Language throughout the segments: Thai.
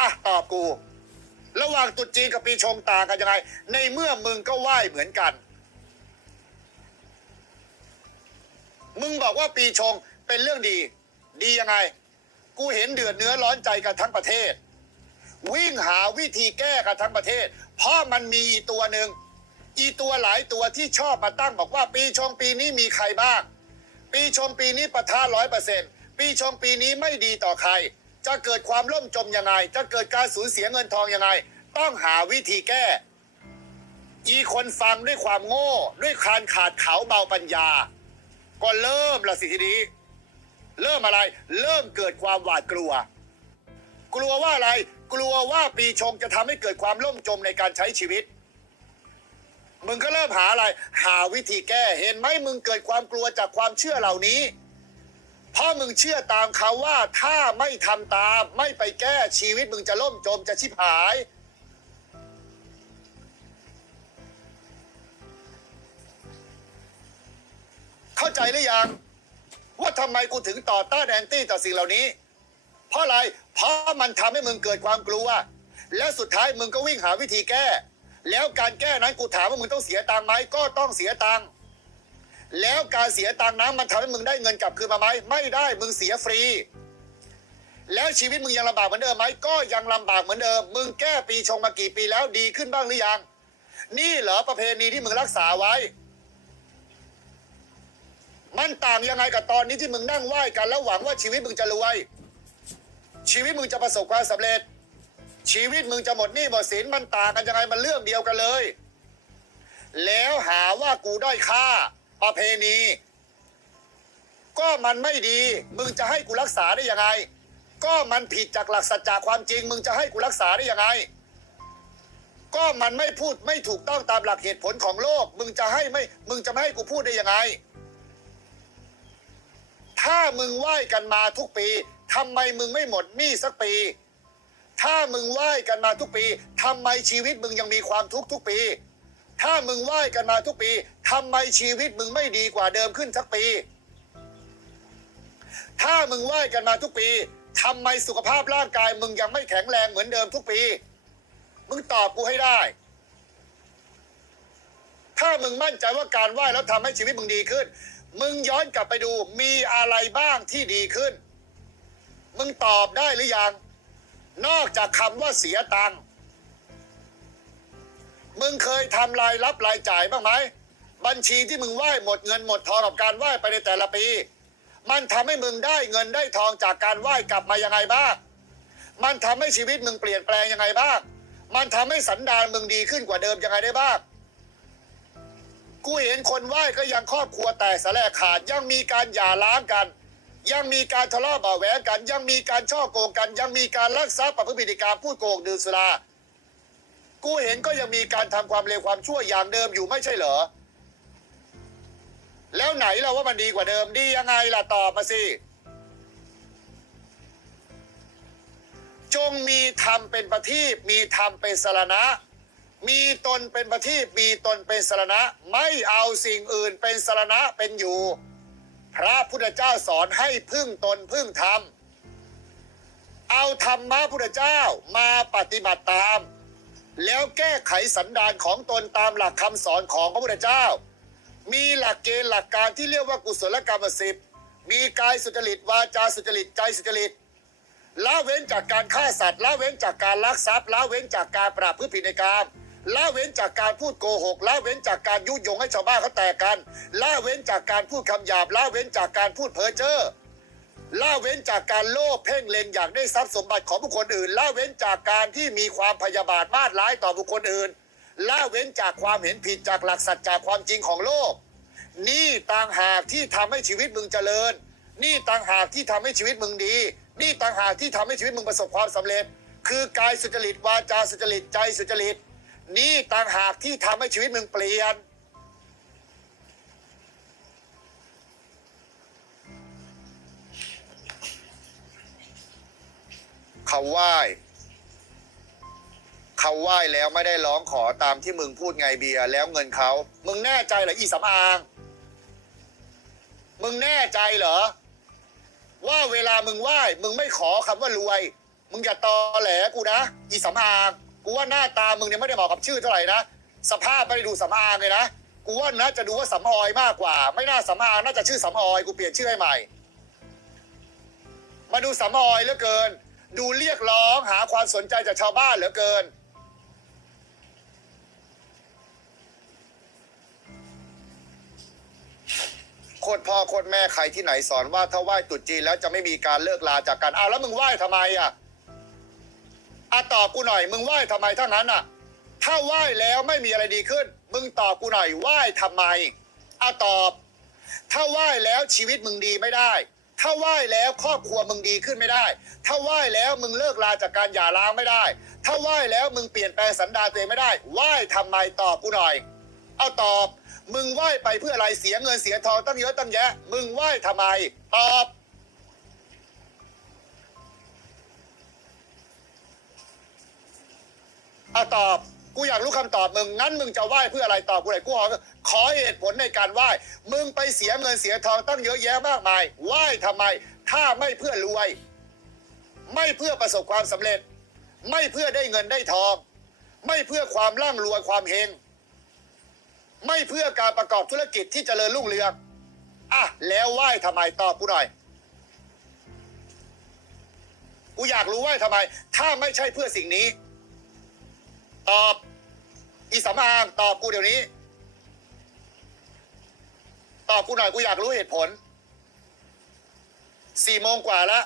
อะตอบกู ระหว่างตุจีนกับปีชงต่างกันยังไง ในเมื่อมึงก็ไหว้เหมือนกัน มึงบอกว่าปีชงเป็นเรื่องดี ดียังไง กูเห็นเดือดเนื้อร้อนใจกันทั้งประเทศ วิ่งหาวิธีแก้กันทั้งประเทศ เพราะมันมีอีตัวหนึ่งอีตัวหลายตัวที่ชอบมาตั้งบอกว่า ปีชงปีนี้มีใครบ้าง ปีชงปีนี้ประทะร้อยเปอร์เซ็นต์ปีชงปีนี้ไม่ดีต่อใคร จะเกิดความล่มจมยังไง จะเกิดการสูญเสียเงินทองยังไง ต้องหาวิธีแก้ อีคนฟังด้วยความโง่ ด้วยคานขาดเขาเบาปัญญา ก็เริ่มละสิทีนี้เริ่มอะไร เริ่มเกิดความหวาดกลัว กลัวว่าอะไร กลัวว่าปีชงจะทำให้เกิดความล่มจมในการใช้ชีวิต มึงก็เริ่มหาอะไร หาวิธีแก้ เห็นไหมมึงเกิดความกลัวจากความเชื่อเหล่านี้ เพราะมึงเชื่อตามเขาว่าถ้าไม่ทำตามไม่ไปแก้ชีวิตมึงจะล่มจมจะชิบหาย เข้าใจหรือยัง ว่าทำไมกูถึงต่อต้านแอนตี้ต่อสิ่งเหล่านี้ เพราะอะไร เพราะมันทำให้มึงเกิดความกลัว แล้วสุดท้ายมึงก็วิ่งหาวิธีแก้ แล้วการแก้นั้นกูถามว่ามึงต้องเสียตังค์ไหมก็ต้องเสียตังค์ แล้วการเสียตังค์นั้นมันทำให้มึงได้เงินกลับคืนมาไหมไม่ได้มึงเสียฟรี แล้วชีวิตมึงยังลำบากเหมือนเดิมไหมก็ยังลำบากเหมือนเดิม มึงแก้ปีชงมากี่ปีแล้วดีขึ้นบ้างหรือยัง นี่เหรอประเพณีที่มึงรักษาไว้ มันต่างยังไงกับตอนนี้ที่มึงนั่งไหว้กันแล้วหวังว่าชีวิตมึงจะรวย ชีวิตมึงจะประสบความสำเร็จ ชีวิตมึงจะหมดหนี้หมดสินมันต่างกันยังไงมันเรื่องเดียวกันเลย แล้วหาว่ากูด้อยค่า ประเพณี ก็มันไม่ดี มึงจะให้กูรักษาได้ยังไง ก็มันผิดจากหลักสัจจะความจริง มึงจะให้กูรักษาได้ยังไง ก็มันไม่พูดไม่ถูกต้องตามหลักเหตุผลของโลก มึงจะให้ไม่ มึงจะไม่ให้กูพูดได้ยังไง ถ้ามึงไหว้กันมาทุกปีทำไมมึงไม่หมดหนี้สักปี ถ้ามึงไหว้กันมาทุกปีทำไมชีวิตมึงยังมีความทุกข์ทุกปี ถ้ามึงไหว้กันมาทุกปีทำไมชีวิตมึงไม่ดีกว่าเดิมขึ้นสักปี ถ้ามึงไหว้กันมาทุกปีทำไมสุขภาพร่างกาย มึงยังไม่แข็งแรงเหมือนเดิมทุกปี มึงตอบกูให้ได้ ถ้ามึงมั่นใจว่าการไหว้แล้วทำให้ชีวิตมึงดีขึ้น มึงย้อนกลับไปดูมีอะไรบ้างที่ดีขึ้น มึงตอบได้หรือยัง นอกจากคำว่าเสียตังค์ มึงเคยทำรายรับรายจ่ายบ้างไหมบัญชีที่มึงไหว้หมดเงินหมดทองกับการไหว้ไปในแต่ละปี มันทำให้มึงได้เงินได้ทองจากการไหว้กลับมายังไงบ้าง มันทำให้ชีวิตมึงเปลี่ยนแปลงยังไงบ้าง มันทำให้สันดานมึงดีขึ้นกว่าเดิมยังไงได้บ้าง กูเห็นคนไหว้ก็ยังครอบครัวแตกสลายขาดยังมีการหย่าร้างกัน ยังมีการทะเลาะเบาะแหวงกัน ยังมีการช่อโกงกัน ยังมีการลักทรัพย์ประพฤติผิดการพูดโกงดื่มสุรา กูเห็นก็ยังมีการทำความเลวความชั่วอย่างเดิมอยู่ไม่ใช่เหรอ แล้วไหนเราว่ามันดีกว่าเดิมดียังไงล่ะตอบมาสิ จงมีธรรมเป็นประทีปมีธรรมเป็นสรณะ มีตนเป็นประทีปมีตนเป็นสรณะ ไม่เอาสิ่งอื่นเป็นสรณะเป็นอยู่ พระพุทธเจ้าสอนให้พึ่งตนพึ่งธรรมเอาธรรมะพุทธเจ้ามาปฏิบัติตาม แล้วแก้ไขสันดานของตนตามหลักคำสอนของพระพุทธเจ้า มีหลักเกณฑ์หลักการที่เรียกว่ากุศลกรรมสิบมีกายสุจริตวาจาสุจริตใจสุจริตละเว้นจากการฆ่าสัตว์ละเว้นจากการลักทรัพย์ละเว้นจากการปราบพฤติผิดในกามละเว้นจากการพูดโกหกละเว้นจากการยุยงให้ชาวบ้านเขาแตกกันละเว้นจากการพูดคำหยาบละเว้นจากการพูดเพ้อเจ้อ ละเว้นจากการโลภเพ่งเล็งอยากได้ทรัพย์สมบัติของบุคคลอื่นละเว้นจากการที่มีความพยาบาทมาดร้ายต่อบุคคลอื่นละเว้นจากความเห็นผิดจากหลักสัจจะความจริงของโลก นี่ต่างหากที่ทำให้ชีวิตมึงเจริญ นี่ต่างหากที่ทำให้ชีวิตมึงดี นี่ต่างหากที่ทำให้ชีวิตมึงประสบความสำเร็จ คือกายสุจริตวาจาสุจริตใจสุจริต นี่ต่างหากที่ทำให้ชีวิตมึงเปลี่ยน เขาไหว้เขาไหว้แล้วไม่ได้ร้องขอตามที่มึงพูดไงเบียร์แล้วเงินเขามึงแน่ใจเหรออีสำอาง มึงแน่ใจเหรอ ว่าเวลามึงไหว้มึงไม่ขอคำว่ารวย มึงอย่าตอแหลกูนะอีสำอางกูว่าหน้าตามึงเนี่ยไม่ได้เหมาะกับชื่อเท่าไหร่นะสภาพไม่ได้ดูสำอางเลยนะกูว่าน่าจะดูว่าสำออยมากกว่า ไม่น่าสำอางน่าจะชื่อสำออยกูเปลี่ยนชื่อให้ใหม่ มาดูสำออยเหลือเกิน ดูเรียกร้องหาความสนใจจากชาวบ้านเหลือเกิน โคตรพ่อโคตรแม่ใครที่ไหนสอนว่าถ้าไหว้ตรุษจีนแล้วจะไม่มีการเลิกลาจากกันอ้าวแล้วมึงไหว้ทำไมอะอะตอบกูหน่อย มึงไหว้ทำไมถ้างั้นอะ ถ้าไหว้แล้วไม่มีอะไรดีขึ้น มึงตอบกูหน่อยไหว้ทำไมอะตอบ ถ้าไหว้แล้วชีวิตมึงดีไม่ได้ ถ้าไหว้แล้วครอบครัวมึงดีขึ้นไม่ได้ ถ้าไหว้แล้วมึงเลิกลาจากการหย่าร้างไม่ได้ ถ้าไหว้แล้วมึงเปลี่ยนแปลงสันดานตัวเองไม่ได้ไหว้ทำไมตอบกูหน่อย เอาตอบ มึงไหว้ไปเพื่ออะไรเสียเงินเสียทองตั้งเยอะตั้งแยะ มึงไหว้ทำไม ตอบเอาตอบ กูอยากรู้คำตอบมึงงั้นมึงจะไหว้เพื่ออะไรตอบกูหน่อยกูขอขอเหตุผลในการไหว้มึงไปเสียเงินเสียทองตั้งเยอะแยะมากมายไหว้ทำไม ถ้าไม่เพื่อรวย ไม่เพื่อประสบความสำเร็จ ไม่เพื่อได้เงินได้ทอง ไม่เพื่อความร่ำรวยความเฮงไม่เพื่อการประกอบธุรกิจที่เจริญรุ่งเรืองอะแล้วไหว้ทำไมตอบกูหน่อย กูอยากรู้ไหว้ทำไม ถ้าไม่ใช่เพื่อสิ่งนี้ ตอบ อีสำอางตอบกูเดี๋ยวนี้ ตอบกูหน่อยกูอยากรู้เหตุผลสี่โมงกว่าแล้ว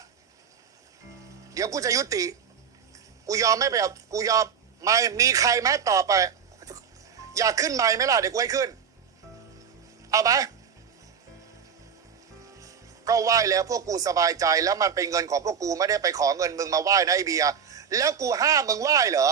เดี๋ยวกูจะยุติ กูยอมไม่ไปเอากูยอมไม่มีใครไหมตอบไป อยากขึ้นไม้ไหมล่ะเดี๋ยวกูให้ขึ้น เอาไหมก็ไหว้แล้วพวกกูสบายใจแล้วมันเป็นเงินของพวกกูไม่ได้ไปขอเงินมึงมาไหว้นะไอเบียร์แล้วกูห้ามมึงไหว้เหรอ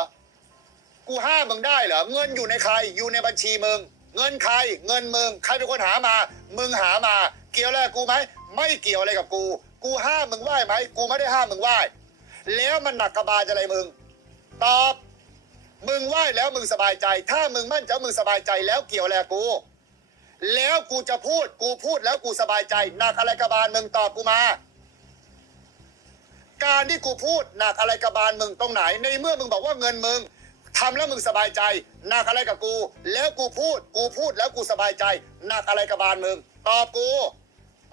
กูห้ามมึงได้เหรอเงินอยู่ในใครอยู่ในบัญชีมึง เงินใครเงินมึงใครเป็นคนหามา มึงหามา เกี่ยวอะไรกับกูไหมไม่เกี่ยวอะไรกับกู กูห้ามมึงไหว้ไหมกูไม่ได้ห้ามมึงไหว้แล้วมันหนักกระบาลอะไรมึง ตอบ มึงไหว้แล้วมึงสบายใจ ถ้ามึงมั่นใจมึงสบายใจแล้วเกี่ยวอะไรกู แล้วกูจะพูดกูพูดแล้วกูสบายใจหนักอะไรกระบาลมึงตอบกูมาการที่กูพูดหนักอะไรกระบาลมึงตรงไหน ในเมื่อมึงบอกว่าเงินมึง ทำแล้วมึงสบายใจหนักอะไรกับกู แล้วกูพูด กูพูดแล้วกูสบายใจหนักอะไรกระบาลมึง ตอบกู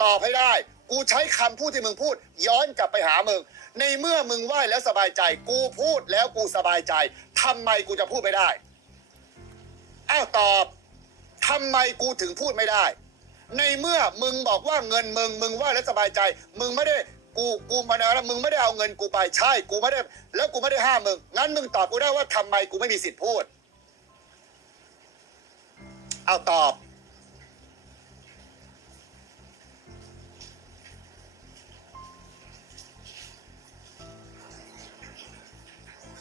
ตอบให้ได้ กูใช้คำพูดที่มึงพูด ย้อนกลับไปหามึง ในเมื่อมึงไหวแล้วสบายใจ กูพูดแล้วกูสบายใจทำไมกูจะพูดไม่ได้อ้าวตอบทำไมกูถึงพูดไม่ได้ ในเมื่อมึงบอกว่าเงินมึง มึงไหวแล้วสบายใจ มึงไม่ได้ กูกูมาแล้วมึงไม่ได้เอาเงินกูไปใช่ กูไม่ได้ แล้วกูไม่ได้ห้ามมึงงั้นมึงตอบกูได้ว่าทำไมกูไม่มีสิทธิ์พูด เอาตอบ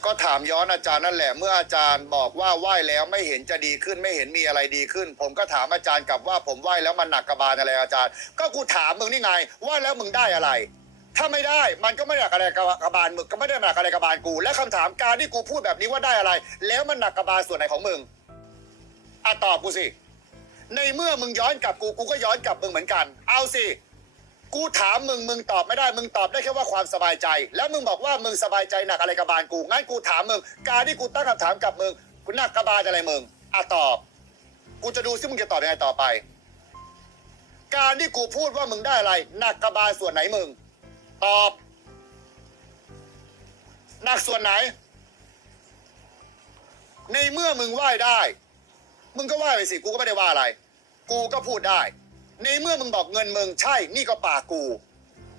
ก็ถามย้อนอาจารย์นั่นแหละ เมื่ออาจารย์บอกว่าไหว้แล้วไม่เห็นจะดีขึ้นไม่เห็นมีอะไรดีขึ้น ผมก็ถามอาจารย์กลับว่าผมไหว้แล้วมันหนักกระบาลอะไรอาจารย์ ก็กูถามมึงนี่ไงว่าแล้วมึงได้อะไร ถ้าไม่ได้มันก็ไม่หนักอะไรกระบาลมึงก็ไม่ได้หนักอะไรกระบาลกู และคำถามการที่กูพูดแบบนี้ว่าได้อะไร แล้วมันหนักกระบาลส่วนไหนของมึงอะตอบกูสิ ในเมื่อมึงย้อนกลับกูกูก็ย้อนกลับมึงเหมือนกัน เอาสิกูถามมึงมึงตอบไม่ได้ มึงตอบได้แค่ว่าความสบายใจ แล้วมึงบอกว่ามึงสบายใจหนักอะไรกระบาลกูงั้นกูถามมึง การที่กูตั้งคำถามกับมึงกูหนักกระบาลอะไรมึงอะตอบ กูจะดูซิมึงจะตอบยังไงต่อไป การที่กูพูดว่ามึงได้อะไรหนักกระบาลส่วนไหนมึง ตอบหนักส่วนไหน ในเมื่อมึงไหว้ได้ มึงก็ไหว้ไปสิ กูก็ไม่ได้ว่าอะไร กูก็พูดได้ ในเมื่อมึงบอกเงินมึงใช่ นี่ก็ปากกู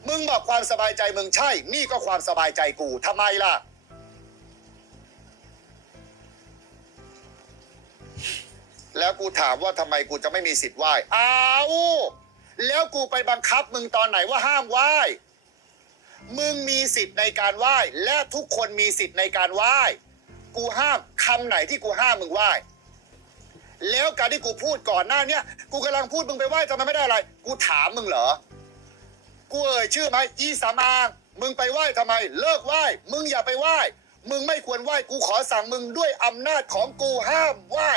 มึงบอกความสบายใจมึงใช่ นี่ก็ความสบายใจกูทำไมล่ะ แล้วกูถามว่าทำไมกูจะไม่มีสิทธิ์ไหว้อ้าวแล้วกูไปบังคับมึงตอนไหนว่าห้ามไหว้ มึงมีสิทธิ์ในการไหว้ และทุกคนมีสิทธิ์ในการไหว้ กูห้ามคำไหนที่กูห้ามมึงไหว้ แล้วการที่กูพูดก่อนหน้าเนี้ยกูกำลังพูดมึงไปไหว้ทำไมไม่ได้อะไร กูถามมึงเหรอ กูเอ่ยชื่อไหมอีสามางมึงไปไหว้ทำไม เลิกไหว้ มึงอย่าไปไหว้ มึงไม่ควรไหว้ กูขอสั่งมึงด้วยอำนาจของกูห้ามไหว้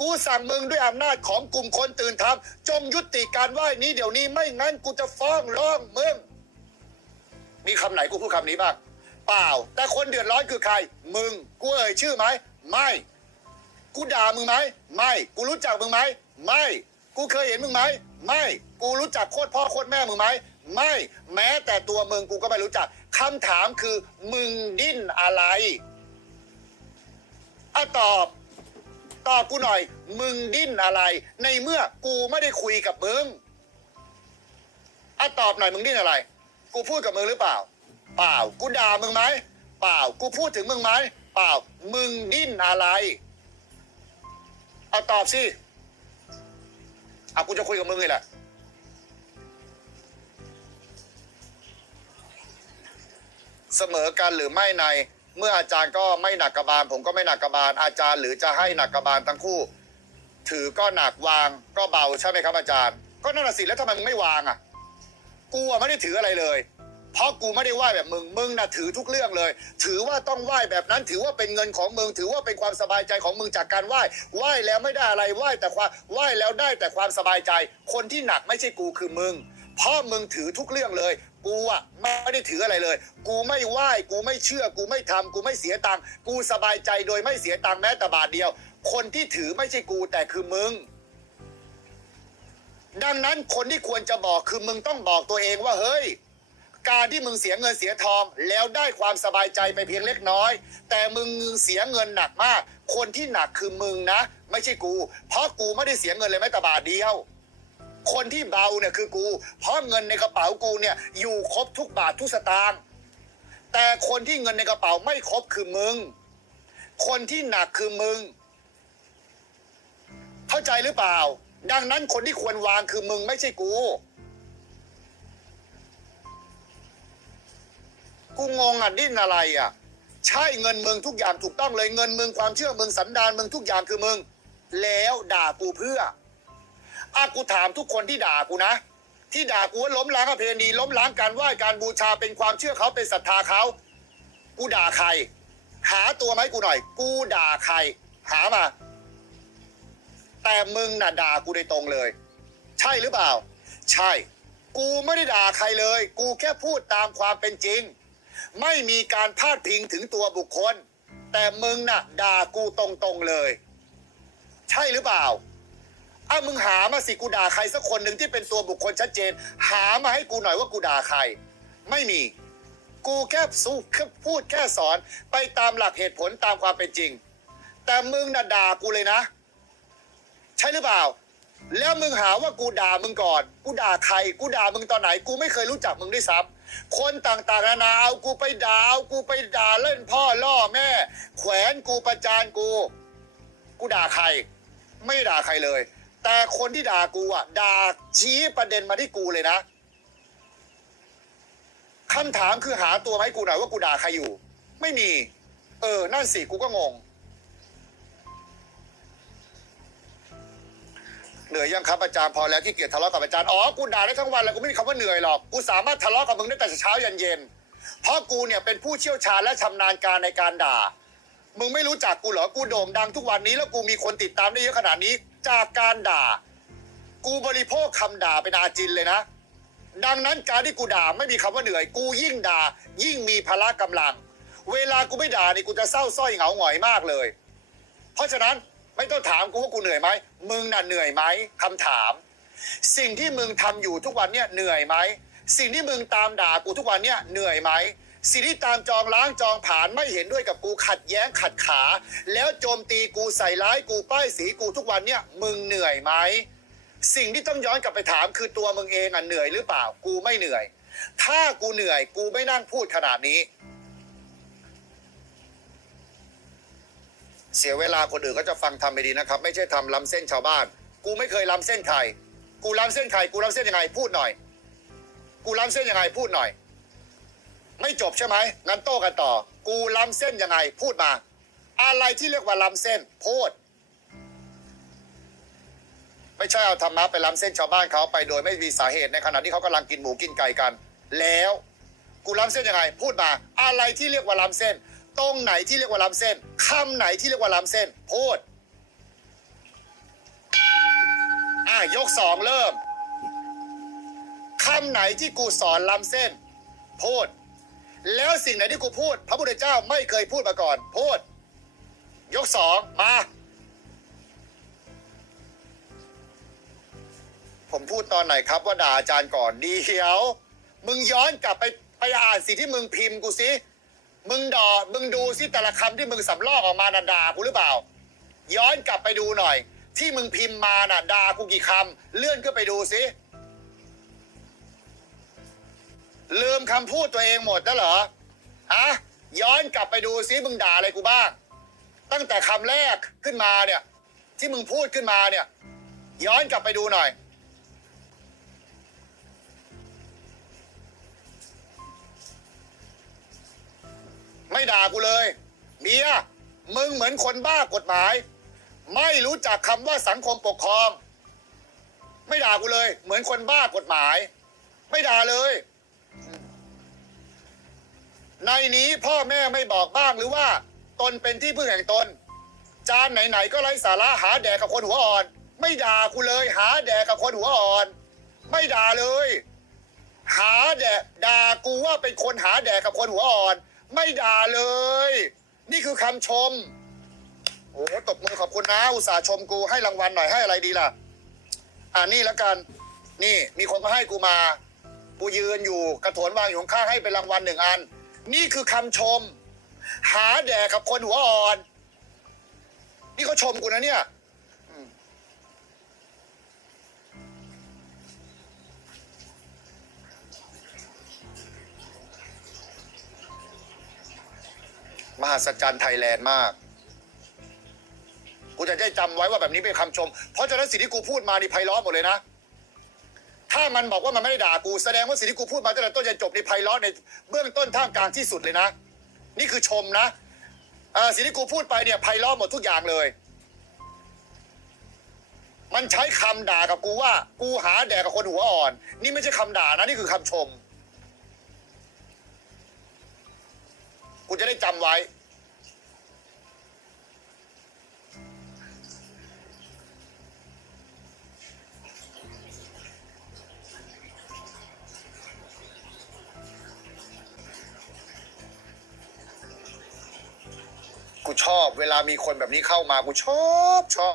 กูสั่งมึงด้วยอำนาจของกลุ่มคนตื่นทำจงยุติการไหว้นี้เดี๋ยวนี้ไม่งั้นกูจะฟ้องร้องมึง มีคำไหนกูพูดคำนี้บ้างเปล่า แต่คนเดือดร้อนคือใคร มึง กูเอ่ยชื่อไหม ไม่ กูด่ามึงไหม ไม่ กูรู้จักมึงไหม ไม่ กูเคยเห็นมึงไหม ไม่ กูรู้จักโคตรพ่อโคตรแม่มึงไหม ไม่ แม้แต่ตัวมึงกูก็ไม่รู้จักคำถามคือมึงดิ้นอะไรอะตอบตอบกูหน่อย มึงดิ้นอะไร ในเมื่อกูไม่ได้คุยกับมึงอะตอบหน่อยมึงดิ้นอะไร กูพูดกับมึงหรือเปล่า เปล่า กูด่ามึงไหม เปล่า กูพูดถึงมึงไหม เปล่า มึงดิ้นอะไร เอาตอบสิเอากูจะคุยกับมึงเลยแหละเสมอกันหรือไม่ใน เมื่ออาจารย์ก็ไม่หนักกระบาล ผมก็ไม่หนักกระบาล อาจารย์หรือจะให้หนักกระบาลทั้งคู่ ถือก็หนักวางก็เบาใช่ไหมครับอาจารย์ ก็นั่นน่ะสิแล้วทำไมมึงไม่วางอะ กูอะไม่ได้ถืออะไรเลย เพราะกูไม่ได้ไหว้แบบมึง มึงน่ะถือทุกเรื่องเลย ถือว่าต้องไหว้แบบนั้น ถือว่าเป็นเงินของมึง ถือว่าเป็นความสบายใจของมึงจากการไหว้ ไหว้แล้วไม่ได้อะไร ไหว้แต่ความ ไหว้แล้วได้แต่ความสบายใจ คนที่หนักไม่ใช่กูคือมึง เพราะมึงถือทุกเรื่องเลย กูอะไม่ได้ถืออะไรเลย กูไม่ไหว้ กูไม่เชื่อ กูไม่ทำกูไม่เสียตังค์ กูสบายใจโดยไม่เสียตังค์แม้แต่บาทเดียว คนที่ถือไม่ใช่กูแต่คือมึง ดังนั้นคนที่ควรจะบอกคือมึงต้องบอกตัวเองว่าเฮ้ย การที่มึงเสียเงินเสียทอง แล้วได้ความสบายใจไปเพียงเล็กน้อย แต่มึงเสียเงินหนักมาก คนที่หนักคือมึงนะ ไม่ใช่กู เพราะกูไม่ได้เสียเงินเลยแม้แต่บาทเดียว คนที่เบาเนี่ยคือกู เพราะเงินในกระเป๋ากูเนี่ยอยู่ครบทุกบาททุกสตางค์แต่คนที่เงินในกระเป๋าไม่ครบคือมึง คนที่หนักคือมึง เข้าใจหรือเปล่า ดังนั้นคนที่ควรวางคือมึงไม่ใช่กู กูงงอะดิ้นอะไรอะ ใช่เงินมึงทุกอย่างถูกต้องเลยเงินมึงความเชื่อมึงสันดานมึงทุกอย่างคือมึง แล้วด่ากูเพื่ออะกูถามทุกคนที่ด่ากูนะ ที่ด่ากูว่าล้มล้างประเพณีล้มล้างการไหว้การบูชาเป็นความเชื่อเขาเป็นศรัทธาเขากูด่าใคร หาตัวไหมกูหน่อย กูด่าใคร หามา แต่มึงน่ะด่ากูโดยตรงเลย ใช่หรือเปล่า ใช่ กูไม่ได้ด่าใครเลย กูแค่พูดตามความเป็นจริง ไม่มีการพาดพิงถึงตัวบุคคล แต่มึงน่ะด่ากูตรงๆเลย ใช่หรือเปล่าอ้ามึงหามาสิกูด่าใครสักคนหนึ่งที่เป็นตัวบุคคลชัดเจน หามาให้กูหน่อยว่ากูด่าใคร ไม่มี กูแค่สู้แค่พูดแค่สอนไปตามหลักเหตุผลตามความเป็นจริง แต่มึงน่ะด่ากูเลยนะ ใช่หรือเปล่า แล้วมึงหาว่ากูด่ามึงก่อน กูด่าใคร กูด่ามึงตอนไหน กูไม่เคยรู้จักมึงด้วยซ้ำคนต่างๆนานาเอากูไปด่าเอากูไปด่าเล่นพ่อล่อแม่ แขวนกูประจานกู กูด่าใคร ไม่ด่าใครเลย แต่คนที่ด่ากูอะด่าชี้ประเด็นมาที่กูเลยนะคำถามคือหาตัวมาให้กูหน่อยว่ากูด่าใครอยู่ ไม่มี เออ นั่นสิกูก็งง เหนื่อยยังครับอาจารย์พอแล้วที่เกียจทะเลาะกับอาจารย์อ๋อกูด่าได้ทั้งวันแล้วกูไม่มีคำว่าเหนื่อยหรอกกูสามารถทะเลาะกับมึงได้แต่เช้ายันเย็นเพราะกูเนี่ยเป็นผู้เชี่ยวชาญและชำนาญการในการด่า มึงไม่รู้จักกูเหรอกูโด่งดังทุกวันนี้แล้วกูมีคนติดตามได้เยอะขนาดนี้ จากการด่า กูบริโภคคำด่าเป็นอาจินเลยนะ ดังนั้นการที่กูด่าไม่มีคำว่าเหนื่อย กูยิ่งด่า ยิ่งมีพละกำลัง เวลากูไม่ด่านี่กูจะเศร้าสร้อยเหงาหงอยมากเลย เพราะฉะนั้น ไม่ต้องถามกูว่ากูเหนื่อยไหมมึงน่ะเหนื่อยไหมคำถาม สิ่งที่มึงทำอยู่ทุกวันเนี่ยเหนื่อยไหมสิ่งที่มึงตามด่ากูทุกวันเนี่ยเหนื่อยไหมสิ่งที่ตามจองล้างจองผ่านไม่เห็นด้วยกับกูขัดแย้งขัดขา แล้วโจมตีกูใส่ร้ายกูป้ายสีกูทุกวันเนี่ยมึงเหนื่อยไหมสิ่งที่ต้องย้อนกลับไปถามคือตัวมึงเองอะเหนื่อยหรือเปล่ากูไม่เหนื่อย ถ้ากูเหนื่อยกูไม่นั่งพูดขนาดนี้ เสียเวลาคนอื่นก็จะฟังทำไม่ดีนะครับ ไม่ใช่ทำล้ำเส้นชาวบ้าน กูไม่เคยล้ำเส้นใครกูล้ำเส้นใครกูล้ำเส้นยังไงพูดหน่อย กูล้ำเส้นยังไงพูดหน่อย ไม่จบใช่ไหมงั้นโต้กันต่อ กูล้ำเส้นยังไงพูดมา อะไรที่เรียกว่าล้ำเส้นพูดไม่ใช่เอาธรรมะไปล้ำเส้นชาวบ้านเขาไปโดยไม่มีสาเหตุในขณะที่เขากำลังกินหมูกินไก่กัน แล้ว กูล้ำเส้นยังไง พูดมา อะไรที่เรียกว่าล้ำเส้น ตรงไหนที่เรียกว่าล้ำเส้นคำไหนที่เรียกว่าล้ำเส้น พูด อะยกสองเริ่มคำไหนที่กูสอนล้ำเส้น พูด แล้วสิ่งไหนที่กูพูด พระพุทธเจ้าไม่เคยพูดมาก่อน พูด ยกสองมา ผมพูดตอนไหนครับว่าด่าอาจารย์ก่อนดีเหียว มึงย้อนกลับไปไปอ่านสิ่งที่มึงพิมพ์กูสิ มึงดอมึงดูสิแต่ละคำที่มึงสำลอกออกมาน่ะด่ากูหรือเปล่า ย้อนกลับไปดูหน่อย ที่มึงพิมพ์มาน่ะด่ากูกี่คำเลื่อนขึ้นไปดูสิลืมคำพูดตัวเองหมดแล้วเหรออะย้อนกลับไปดูซิมึงด่าอะไรกูบ้าง ตั้งแต่คำแรกขึ้นมาเนี่ย ที่มึงพูดขึ้นมาเนี่ย ย้อนกลับไปดูหน่อย ไม่ด่ากูเลยเมียมึงเหมือนคนบ้ากฎหมาย ไม่รู้จักคำว่าสังคมปกครอง ไม่ด่ากูเลย เหมือนคนบ้ากฎหมาย ไม่ด่าเลย ในนี้พ่อแม่ไม่บอกบ้างหรือว่า ตนเป็นที่พึ่งแห่งตน จานไหนๆก็ไร้สาระหาแดกกับคนหัวอ่อน ไม่ด่ากูเลย หาแดกกับคนหัวอ่อน ไม่ด่าเลย หาแดกด่ากูว่าเป็นคนหาแดกกับคนหัวอ่อน ไม่ด่าเลย นี่คือคำชม โอ้ตบมือขอบคุณนะ อุตส่าห์ชมกูให้รางวัลหน่อยให้อะไรดีล่ะ อ่านี่แล้วกัน นี่มีคนก็ให้กูมา กูยืนอยู่กระโถนวางอยู่ข้างให้เป็นรางวัลหนึ่งอัน นี่คือคำชม หาแดกกับคนหัวอ่อน นี่เขาชมกูนะเนี่ย มหัศจรรย์ไทยแลนด์มากกูจะได้จำไว้ว่าแบบนี้เป็นคำชม เพราะฉะนั้นสิ่งที่กูพูดมานี่ไพเราะหมดเลยนะ ถ้ามันบอกว่ามันไม่ได้ด่ากู แสดงว่าสิ่งที่กูพูดมาตั้งแต่ต้นจนจบในไพเราะในเบื้องต้นท่ามกลางที่สุดเลยนะ นี่คือชมนะเออสิ่งที่กูพูดไปเนี่ยไพเราะหมดทุกอย่างเลย มันใช้คำด่ากับกูว่า กูหาแดกกับคนหัวอ่อน นี่ไม่ใช่คำด่านะนี่คือคำชม กูจะได้จำไว้ กูชอบเวลามีคนแบบนี้เข้ามา กูชอบชอบ